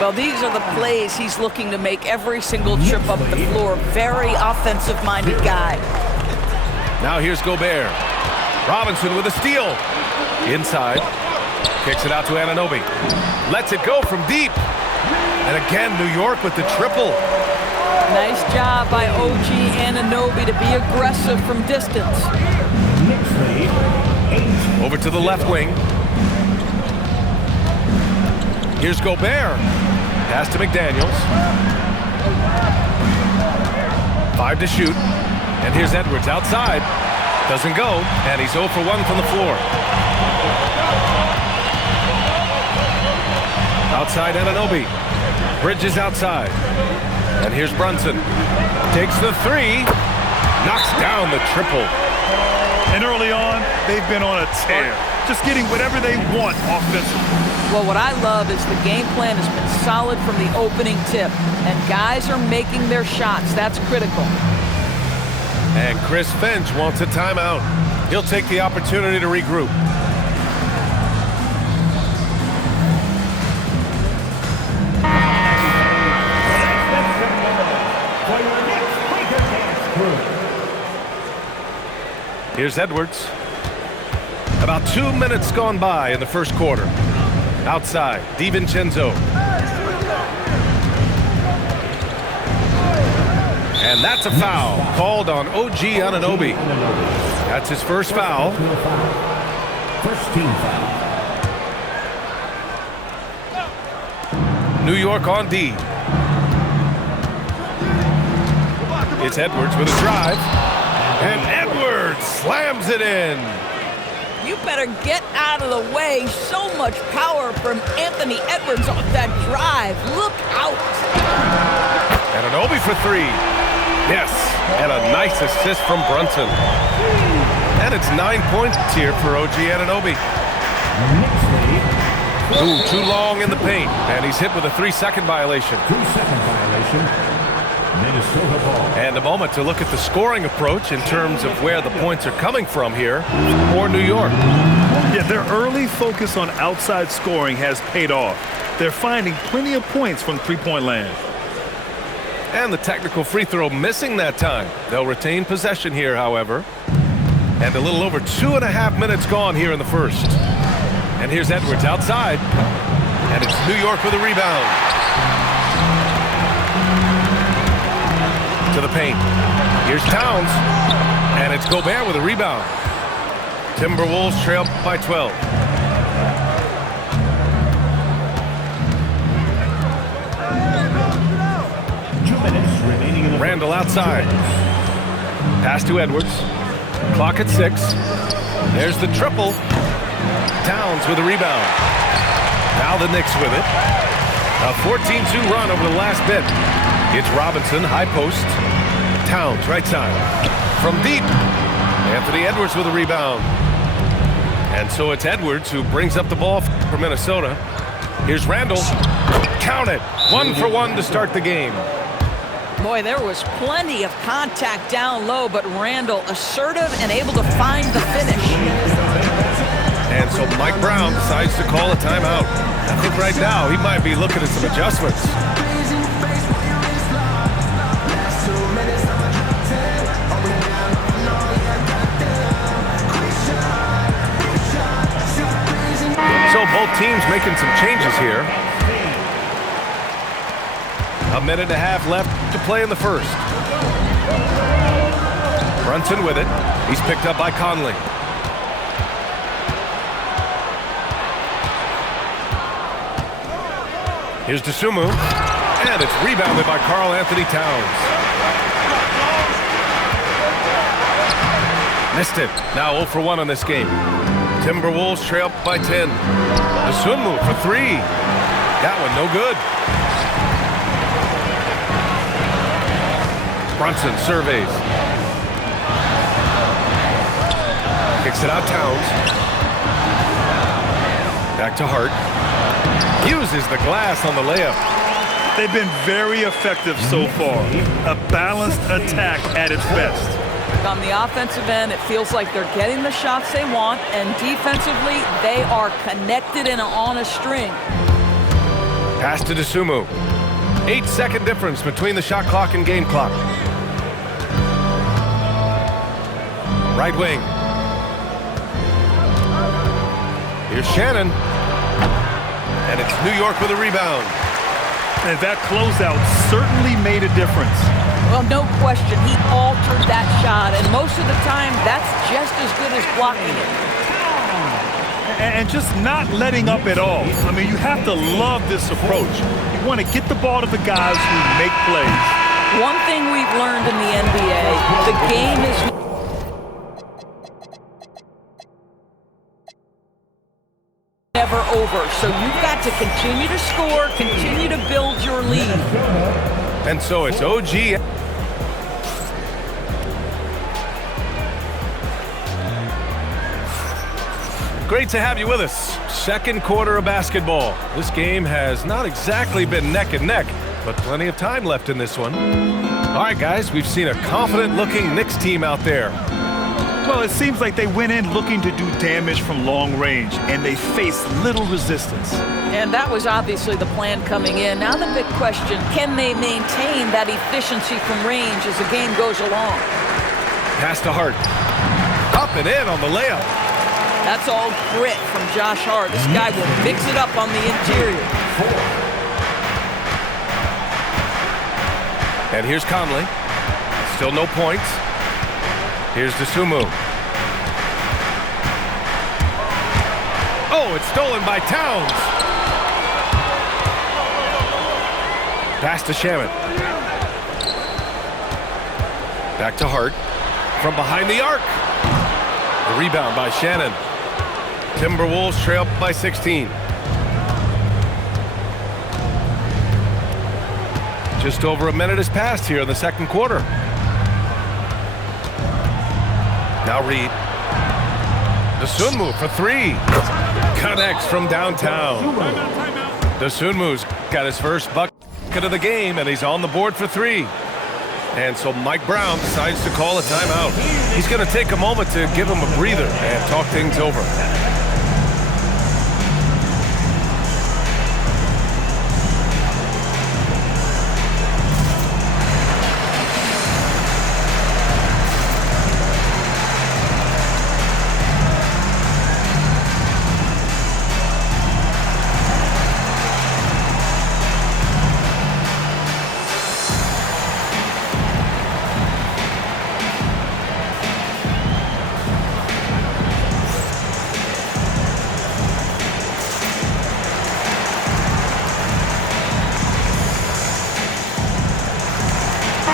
Well, these are the plays he's looking to make every single trip up the floor. Very offensive-minded guy. Now here's Gobert. Robinson with a steal. Inside. Kicks it out to Anunoby. Lets it go from deep. And again, New York with the triple. Nice job by OG Anunoby to be aggressive from distance. Over to the left wing. Here's Gobert. Pass to McDaniels. 5 to shoot. And here's Edwards outside. Doesn't go. And he's 0 for 1 from the floor. Outside Anunoby. Bridges outside. And here's Brunson. Takes the 3. Knocks down the triple. And early on, they've been on a tear. Just getting whatever they want offensively. Well, what I love is the game plan has been solid from the opening tip. And guys are making their shots. That's critical. And Chris Finch wants a timeout. He'll take the opportunity to regroup. Here's Edwards. About 2 minutes gone by in the first quarter. Outside, DiVincenzo. And that's a foul called on OG Anunoby. That's his first foul. First team foul. New York on D. It's Edwards with a drive. And Edwards slams it in. You better get out of the way. So much power from Anthony Edwards on that drive. Look out. Anunoby for 3. Yes, and a nice assist from Brunson. And it's 9 points here for OG Anunoby. Ooh, too long in the paint. And he's hit with a 3-second violation. 3-second violation. Minnesota ball. And a moment to look at the scoring approach in terms of where the points are coming from here for New York. Yeah, their early focus on outside scoring has paid off. They're finding plenty of points from three-point land. And the technical free throw missing that time. They'll retain possession here, however. And a little over 2.5 minutes gone here in the first. And here's Edwards outside. And it's New York with a rebound. To the paint. Here's Towns. And it's Gobert with a rebound. Timberwolves trail by 12. Randall outside. Pass to Edwards. Clock at 6. There's the triple. Towns with a rebound. Now the Knicks with it. A 14-2 run over the last bit. It's Robinson, high post. Towns, right side. From deep. Anthony Edwards with a rebound. And so it's Edwards who brings up the ball for Minnesota. Here's Randall. Count it. 1 for 1 to start the game. Boy, there was plenty of contact down low, but Randall assertive and able to find the finish. And so Mike Brown decides to call a timeout. I think right now he might be looking at some adjustments. So both teams making some changes here. 1.5 minutes left to play in the first. Brunson with it. He's picked up by Conley. Here's Dosunmu. And it's rebounded by Karl Anthony Towns. Missed it. Now 0 for 1 on this game. Timberwolves trail by 10. Dosunmu for 3. That one no good. Brunson surveys. Kicks it out Towns. Back to Hart. Uses the glass on the layup. They've been very effective so far. A balanced attack at its best. On the offensive end, it feels like they're getting the shots they want, and defensively, they are connected and on a string. Pass to Dosunmu. 8-second difference between the shot clock and game clock. Right wing. Here's Shannon. And it's New York with a rebound. And that closeout certainly made a difference. Well, no question, he altered that shot, and most of the time, that's just as good as blocking it. And just not letting up at all. I mean, you have to love this approach. You want to get the ball to the guys who make plays. One thing we've learned in the NBA, the game is never over. So you've got to continue to score, continue to build your lead. And so it's OG. Great to have you with us. Second quarter of basketball. This game has not exactly been neck and neck, but plenty of time left in this one. All right, guys, we've seen a confident-looking Knicks team out there. Well, it seems like they went in looking to do damage from long range, and they faced little resistance. And that was obviously the plan coming in. Now the big question, can they maintain that efficiency from range as the game goes along? Pass to Hart. Up and in on the layup. That's all grit from Josh Hart. This guy will mix it up on the interior. And here's Conley. Still no points. Here's Dosunmu. Oh, it's stolen by Towns. Pass to Shaman. Back to Hart. From behind the arc. The rebound by Shannon. Timberwolves trail by 16. Just over a minute has passed here in the second quarter. Now Reed. Dosunmu for three. Connects from downtown. Dosunmu's got his first bucket of the game, and he's on the board for three. And so Mike Brown decides to call a timeout. He's going to take a moment to give him a breather and talk things over.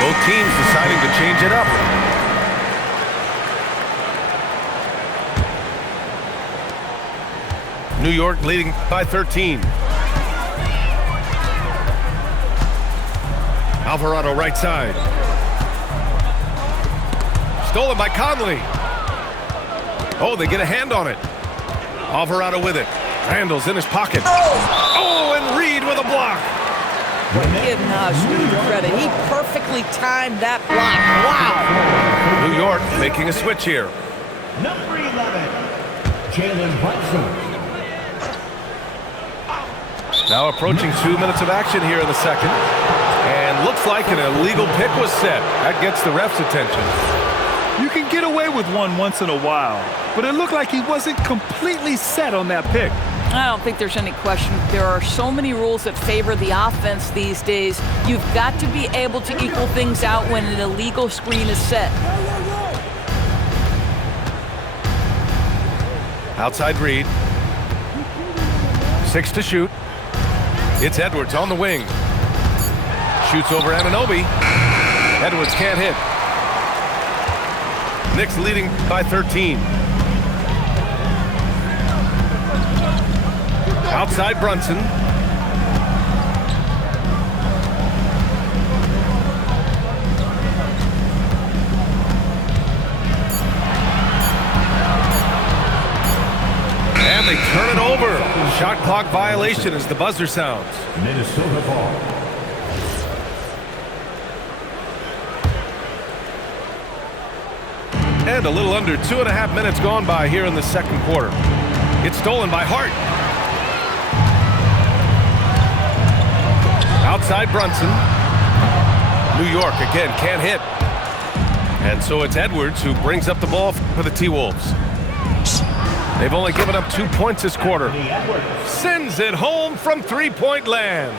Both teams deciding to change it up. New York leading by 13. Alvarado right side. Stolen by Conley. Oh, they get a hand on it. Alvarado with it. Randall's in his pocket. Oh, and Reed with a block. Give Naz credit. He perfectly timed that block. Wow. New York making a switch here. Number 11, Jalen Brunson. Now approaching 2 minutes of action here in the second. And looks like an illegal pick was set. That gets the ref's attention. You can get away with one once in a while, but it looked like he wasn't completely set on that pick. I don't think there's any question. There are so many rules that favor the offense these days. You've got to be able to equal things out when an illegal screen is set. Outside Reed. 6 to shoot. It's Edwards on the wing. Shoots over Anunoby. Edwards can't hit. Knicks leading by 13. Outside Brunson. And they turn it over. Shot clock violation as the buzzer sounds. Minnesota ball. And a little under 2.5 minutes gone by here in the second quarter. It's stolen by Hart. Outside Brunson. New York again can't hit. And so it's Edwards who brings up the ball for the T-Wolves. They've only given up 2 points this quarter. Sends it home from three-point land.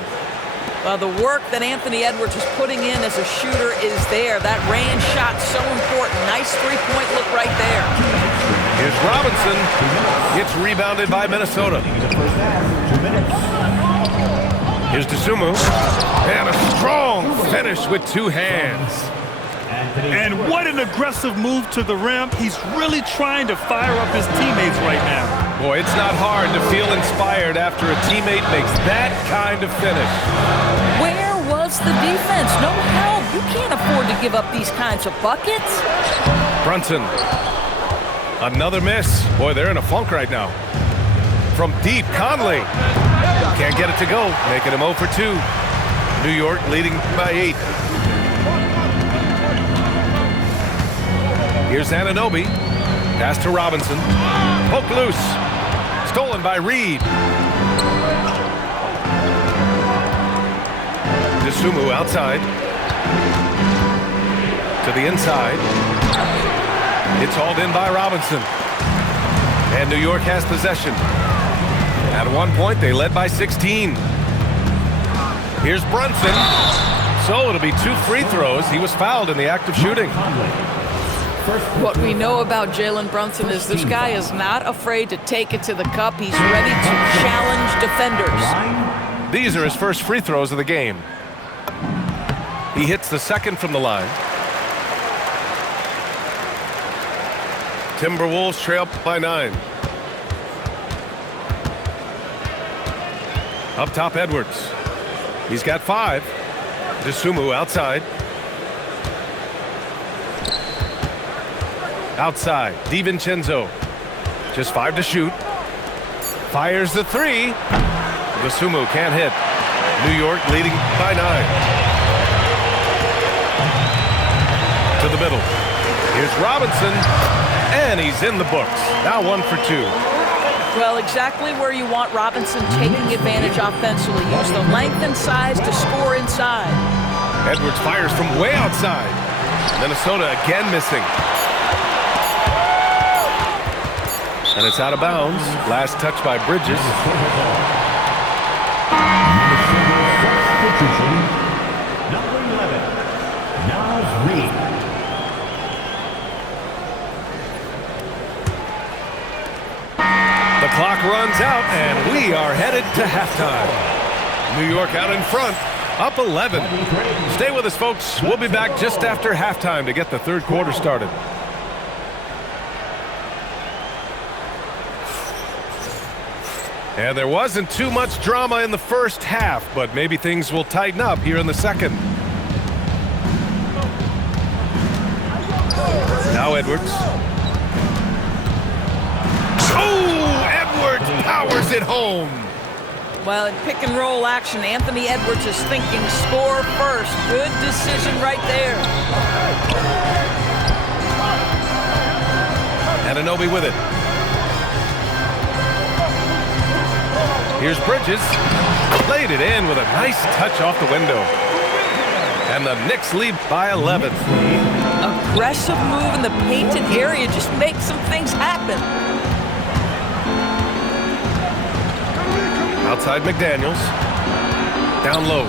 Well, the work that Anthony Edwards is putting in as a shooter is there. That range shot so important. Nice three-point look right there. Here's Robinson. Gets rebounded by Minnesota. Here's Dosunmu. And a strong finish with two hands. And what an aggressive move to the rim. He's really trying to fire up his teammates right now. Boy, it's not hard to feel inspired after a teammate makes that kind of finish. Where was the defense? No help. You can't afford to give up these kinds of buckets. Brunson. Another miss. Boy, they're in a funk right now. From deep, Conley. Can't get it to go, making him 0 for 2. New York leading by 8. Here's Anunoby. Pass to Robinson. Poke loose. Stolen by Reed. Dosunmu outside. To the inside. It's hauled in by Robinson. And New York has possession. At one point, they led by 16. Here's Brunson. So it'll be 2 free throws. He was fouled in the act of shooting. What we know about Jalen Brunson is this guy is not afraid to take it to the cup. He's ready to challenge defenders. These are his first free throws of the game. He hits the second from the line. Timberwolves trail by 9. Up top, Edwards. He's got 5. Dosunmu outside. Outside, DiVincenzo. Just 5 to shoot. Fires the 3. Dosunmu can't hit. New York leading by 9. To the middle. Here's Robinson. And he's in the books. Now 1 for 2. Well, exactly where you want Robinson taking advantage offensively. Use the length and size to score inside. Edwards fires from way outside. Minnesota again missing. And it's out of bounds. Last touch by Bridges. Number 11, Naz Reid. The clock runs out, and we are headed to halftime. New York out in front, up 11. Stay with us, folks. We'll be back just after halftime to get the third quarter started. And there wasn't too much drama in the first half, but maybe things will tighten up here in the second. Now Edwards. Oh, Edwards powers it home. Well, in pick and roll action, Anthony Edwards is thinking score first. Good decision right there. Anunoby with it. Here's Bridges. Laid it in with a nice touch off the window. And the Knicks lead by 11. Aggressive move in the painted area just makes some things happen. Outside McDaniels. Down low.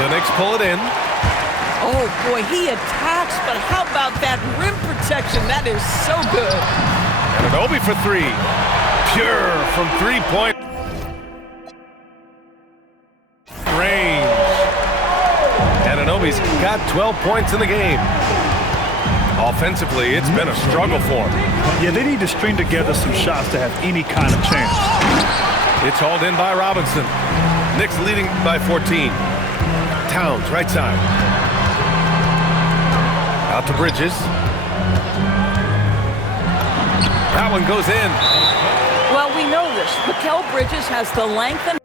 The Knicks pull it in. Oh, boy, he attacks, but how about that rim protection? That is so good. Anunoby for 3. Pure from 3-point range. Anunoby's got 12 points in the game. Offensively, it's been a struggle for him. Yeah, they need to string together some shots to have any kind of chance. It's hauled in by Robinson. Knicks leading by 14. Towns, right side. Out to Bridges. That one goes in. Well, we know this. Mikal Bridges has the length and